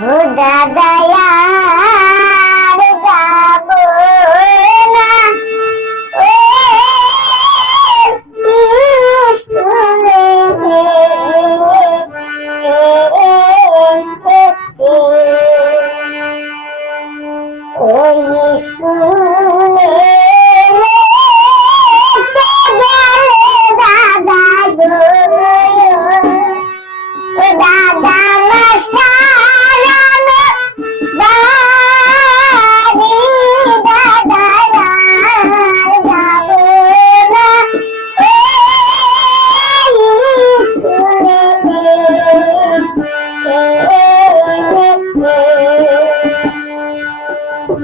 不得的呀。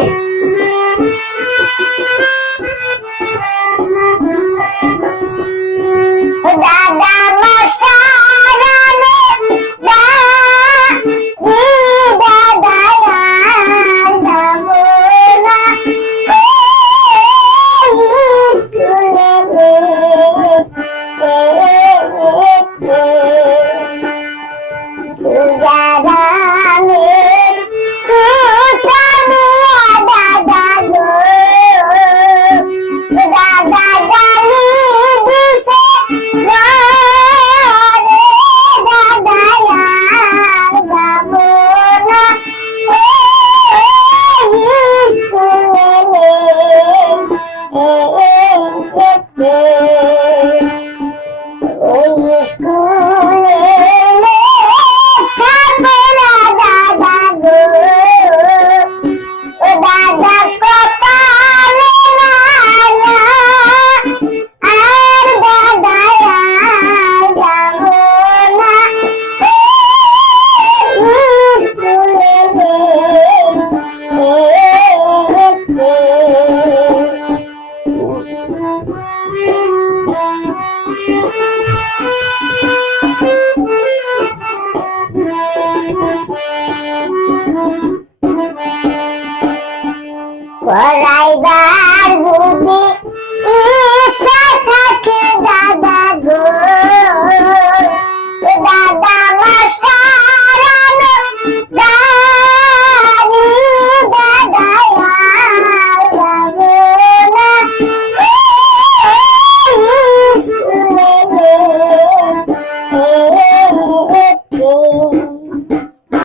Oh! Oh. পড়াইবার যদি